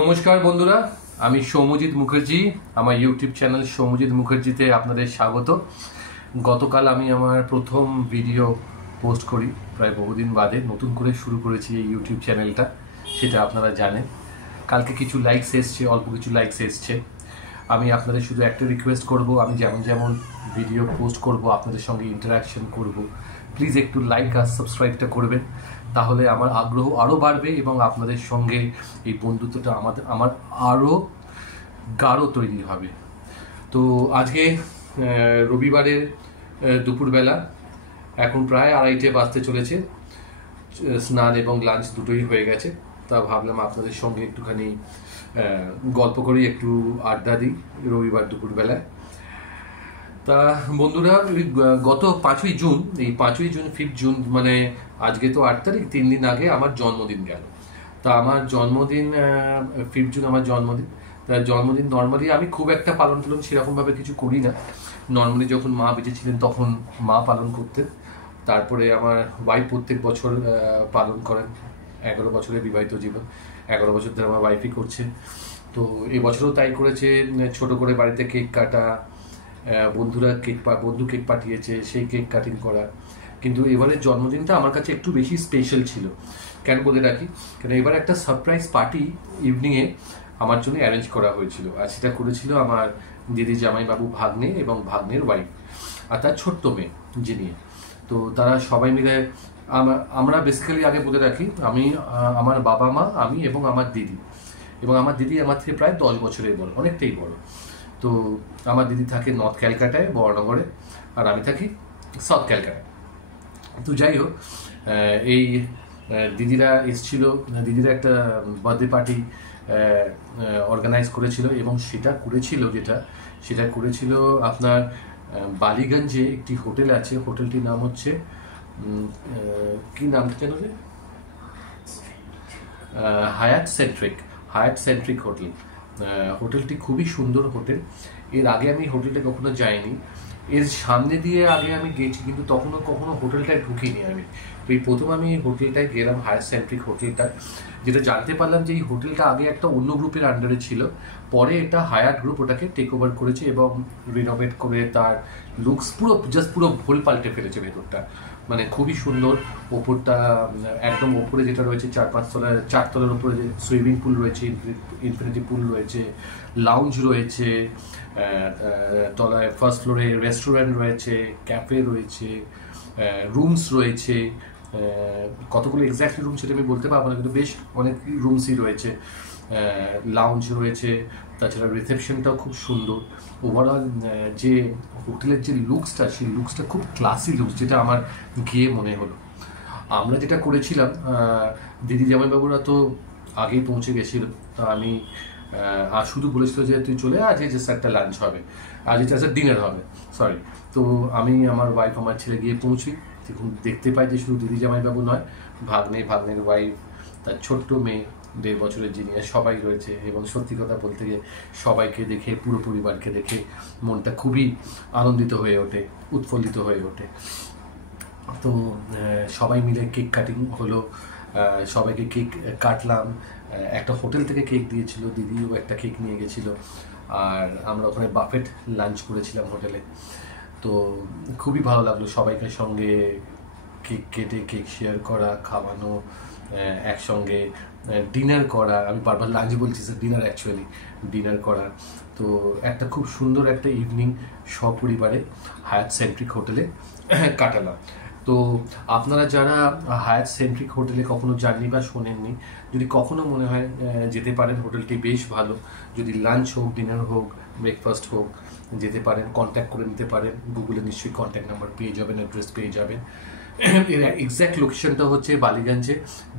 নমস্কার বন্ধুরা, আমি সৌম্যজিৎ মুখার্জি। আমার ইউটিউব চ্যানেল সৌম্যজিৎ মুখার্জিতে আপনাদের স্বাগত। গতকাল আমি আমার প্রথম ভিডিও পোস্ট করি, প্রায় বহুদিন বাদে নতুন করে শুরু করেছি এই ইউটিউব চ্যানেলটা, সেটা আপনারা জানেন। কালকে কিছু লাইকস এসছে, অল্প কিছু লাইকস এসছে। আমি আপনাদের শুধু একটা রিকোয়েস্ট করব, আমি যেমন যেমন ভিডিও পোস্ট করব আপনাদের সঙ্গে ইন্টারাকশন করব, প্লিজ একটু লাইক আর সাবস্ক্রাইবটা করবেন, তাহলে আমার আগ্রহ আরও বাড়বে এবং আপনাদের সঙ্গে এই বন্ধুত্বটা আমার আরও গাঢ় তৈরি হবে। তো আজকে রবিবারের দুপুরবেলা, এখন প্রায় 2:30 বাজতে চলেছে। স্নান এবং লাঞ্চ দুটোই হয়ে গেছে। তা ভাবলাম আপনাদের সঙ্গে একটুখানি গল্প করি, একটু আড্ডা দিই রবিবার দুপুরবেলায়। তা বন্ধুরা, গত 5ই জুন, এই 5ই জুন 5 জুন মানে আজকে তো 8 তারিখ, 3 দিন আগে আমার জন্মদিন গেল। তা আমার জন্মদিন 5 জুন আমার জন্মদিন। তা জন্মদিন নর্মালি আমি খুব একটা পালন সেরকমভাবে কিছু করি না। নর্মালি যখন মা বেঁচে ছিলেন তখন মা পালন করতেন, তারপরে আমার ওয়াইফ প্রত্যেক বছর পালন করেন। 11 বছরের বিবাহিত জীবন, 11 বছর ধরে আমার ওয়াইফই করছে। তো এবছরও তাই করেছে, ছোট করে বাড়িতে কেক কাটা, বন্ধু কেক পাঠিয়েছে, সেই কেক কাটিং করা। কিন্তু এবারের জন্মদিনটা আমার কাছে একটু বেশি স্পেশাল ছিল। কেন বলে রাখি, কেন এবার একটা সারপ্রাইজ পার্টি ইভিনিংয়ে আমার জন্য অ্যারেঞ্জ করা হয়েছিল, আর সেটা করেছিল আমার দিদি জামাইবাবু, ভাগ্নে এবং ভাগ্নের ওয়াইফ, আর তার ছোট্ট মেয়ে যিনি। তো তারা সবাই মিলে, আমরা বেসিক্যালি আগে বলে রাখি, আমি, আমার বাবা মা, আমি এবং আমার দিদি, আমার থেকে প্রায় 10 বছরের বড়, অনেকটাই বড়। তো আমার দিদি থাকে নর্থ ক্যালকাটায়, বড়নগরে, আর আমি থাকি সাউথ ক্যালকাটায়। তো যাই হোক, এই দিদিরা এসছিল, দিদিরা একটা বার্থডে পার্টি অর্গানাইজ করেছিল, এবং সেটা করেছিল আপনার বালিগঞ্জে একটি হোটেল আছে। হোটেলটির নাম হচ্ছে কি নাম যেন, হায়াত সেন্ট্রিক হোটেল। হোটেলটি খুবই সুন্দর হোটেল। এর আগে আমি হোটেলটা কখনো যাইনি, এর সামনে দিয়ে আগে আমি গেছি, কিন্তু কখনো হোটেলটায় ঢুকিনি আমি। তো এই প্রথম আমি হোটেলটায় গেলাম, হায়াত সেন্ট্রিক হোটেলটা। যেটা জানতে পারলাম যে এই হোটেলটা আগে একটা অন্য গ্রুপের আন্ডারে ছিল, পরে এটা হায়াত গ্রুপ ওটাকে টেক ওভার করেছে এবং রিনোভেট করে তার লুকস পুরো ভুল পাল্টে ফেলেছে ভেতরটা। মানে খুবই সুন্দর। ওপরটা একদম ওপরে যেটা রয়েছে 4 তলার উপরে যে সুইমিং পুল রয়েছে, ইনফিনিটি পুল রয়েছে, লাউঞ্জ রয়েছে, তলায় ফার্স্ট ফ্লোরে রেস্টুরেন্ট রয়েছে, ক্যাফে রয়েছে, রুমস রয়েছে। কতগুলো এক্স্যাক্টলি রুম সেটা আমি বলতে পারবো না, কিন্তু বেশ অনেক রুমসই রয়েছে, লাউঞ্জ রয়েছে। তাছাড়া রিসেপশনটাও খুব সুন্দর। ওভারঅল যে হোটেলের যে লুকসটা, সেই লুকসটা খুব ক্লাসি লুকস, যেটা আমার গিয়ে মনে হলো। আমরা যেটা করেছিলাম, দিদি জামাইবাবুরা তো আগেই পৌঁছে গেছিল, তা আমি আর শুধু বলেছিল যে তুই চলে আজ জাস্ট একটা লাঞ্চ হবে, আজ এটা ডিনার হবে, সরি। তো আমি, আমার ওয়াইফ, আমার ছেলে গিয়ে পৌঁছি, দেখতে পাই যে শুধু দিদি জামাইবাবু নয়, ভাগ্নের ওয়াইফ, তার ছোট্ট মেয়ে 1.5 বছরের যিনি, সবাই রয়েছে। এবং সত্যি কথা বলতে গিয়ে সবাইকে দেখে, পুরো পরিবারকে দেখে মনটা খুবই আনন্দিত হয়ে ওঠে, উৎফুল্লিত হয়ে ওঠে। তো সবাই মিলে কেক কাটিং হলো, সবাইকে কেক কাটলাম। একটা হোটেল থেকে কেক দিয়েছিল, দিদিও একটা কেক নিয়ে গেছিল, আর আমরা ওখানে বাফেট লাঞ্চ করেছিলাম হোটেলে। তো খুবই ভালো লাগলো সবাইকে সঙ্গে কেক কেটে, কেক শেয়ার করা, খাওয়ানো, একসঙ্গে ডিনার করা। আমি বারবার লাঞ্চ বলছি, স্যার ডিনার, অ্যাকচুয়ালি ডিনার করা। তো একটা খুব সুন্দর একটা ইভিনিং সপরিবারে হায়াত সেন্ট্রিক হোটেলে কাটালাম। তো আপনারা যারা হায়াত সেন্ট্রিক হোটেলে কখনো যাননি বা শোনেননি, যদি কখনো মনে হয় যেতে পারেন, হোটেলটি বেশ ভালো। যদি লাঞ্চ হোক, ডিনার হোক, ব্রেকফাস্ট হোক, যেতে পারেন, কন্ট্যাক্ট করে নিতে পারেন। গুগলে নিশ্চয়ই কন্ট্যাক্ট নাম্বার পেয়ে যাবেন, অ্যাড্রেস পেয়ে যাবেন। এর এক্স্যাক্ট লোকেশনটা হচ্ছে বালিগঞ্জে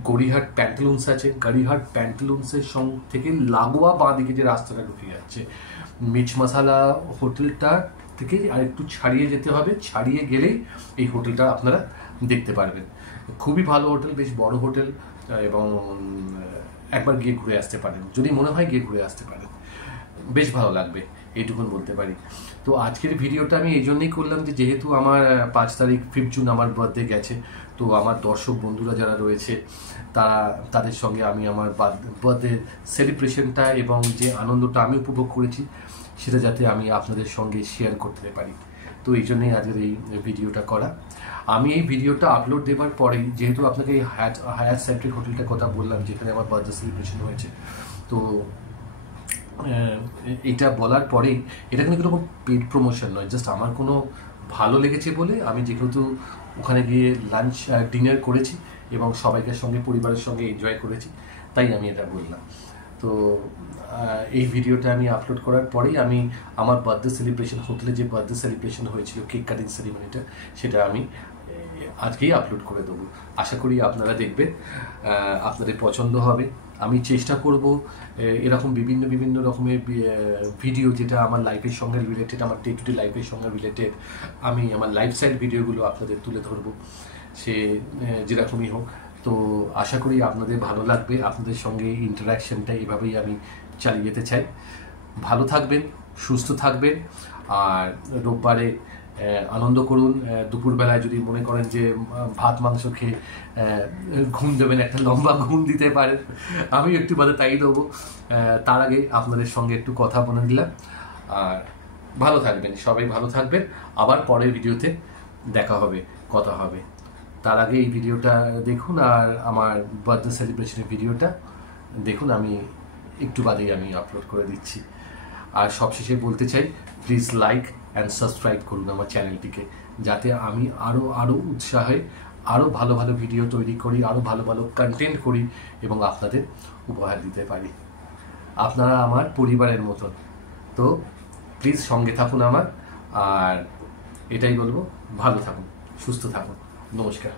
গড়িহাট প্যান্টালুন্স আছে, গড়িহাট প্যান্টালুন্সের থেকে লাগোয়া বাঁ দিকে যে রাস্তাটা ঢুকে যাচ্ছে, মির্চ মশালা হোটেলটা থেকে আর একটু ছাড়িয়ে যেতে হবে, ছাড়িয়ে গেলেই এই হোটেলটা আপনারা দেখতে পারবেন। খুবই ভালো হোটেল, বেশ বড় হোটেল, এবং একবার গিয়ে ঘুরে আসতে পারেন, যদি মনে হয় গিয়ে ঘুরে আসতে পারেন। বেশ ভালো লাগবে, এইটুকুন বলতে পারি। তো আজকের ভিডিওটা আমি এই জন্যই করলাম যে যেহেতু আমার 5 তারিখ 5 জুন আমার বার্থডে গেছে, তো আমার দর্শক বন্ধুরা যারা রয়েছে তাদের সঙ্গে আমি আমার বার্থডে সেলিব্রেশনটা এবং যে আনন্দটা আমি উপভোগ করেছি সেটা যাতে আমি আপনাদের সঙ্গে শেয়ার করতে পারি, তো এই জন্যই আজকের এই ভিডিওটা করা। আমি এই ভিডিওটা আপলোড দেওয়ার পরেই, যেহেতু আপনাকে এই হায়াত সেন্ট্রিক হোটেলটার কথা বললাম যেখানে আমার বার্থডে সেলিব্রেশন হয়েছে, তো এটা বলার পরেই, এটা কিন্তু কোনো পেড প্রমোশন নয়, জাস্ট আমার কোনো ভালো লেগেছে বলে আমি যেহেতু ওখানে গিয়ে লাঞ্চ ডিনার করেছি এবং সবাইকার সঙ্গে পরিবারের সঙ্গে এনজয় করেছি, তাই আমি এটা বললাম। তো এই ভিডিওটা আমি আপলোড করার পরেই আমি আমার বার্থডে সেলিব্রেশন, হোটেলে যে বার্থডে সেলিব্রেশন হয়েছিল কেক কাটিং সেরিমনিটা, সেটা আমি আজকেই আপলোড করে দেবো। আশা করি আপনারা দেখবেন, আপনাদের পছন্দ হবে। আমি চেষ্টা করব এরকম বিভিন্ন রকমের ভিডিও যেটা আমার লাইফের সঙ্গে রিলেটেড, আমার ডে টু ডে লাইফের সঙ্গে রিলেটেড, আমি আমার লাইফস্টাইল ভিডিওগুলো আপনাদের তুলে ধরবো, সে যেরকমই হোক। তো আশা করি আপনাদের ভালো লাগবে, আপনাদের সঙ্গে ইন্টারাকশনটা এভাবেই আমি চালিয়ে যেতে চাই। ভালো থাকবেন, সুস্থ থাকবেন, আর রোববারে আনন্দ করুন। দুপুরবেলায় যদি মনে করেন যে ভাত মাংস খেয়ে ঘুম দেবেন, একটা লম্বা ঘুম দিতে পারেন, আমি একটু বাদে তাই দেবো। তার আগে আপনাদের সঙ্গে একটু কথা বলে দিলাম। আর ভালো থাকবেন, সবাই ভালো থাকবেন। আবার পরের ভিডিওতে দেখা হবে, কথা হবে। তার আগে এই ভিডিওটা দেখুন, আর আমার বার্থডে সেলিব্রেশনের ভিডিওটা দেখুন, আমি একটু বাদেই আমি আপলোড করে দিচ্ছি। আর সবশেষে বলতে চাই, প্লিজ লাইক অ্যান্ড সাবস্ক্রাইব করুন আমার চ্যানেলটিকে, যাতে আমি আরও উৎসাহে আরও ভালো ভালো ভিডিও তৈরি করি, আরও ভালো ভালো কন্টেন্ট করি এবং আপনাদের উপহার দিতে পারি। আপনারা আমার পরিবারের মতন, তো প্লিজ সঙ্গে থাকুন আমার। আর এটাই বলবো, ভালো থাকুন, সুস্থ থাকুন। নমস্কার।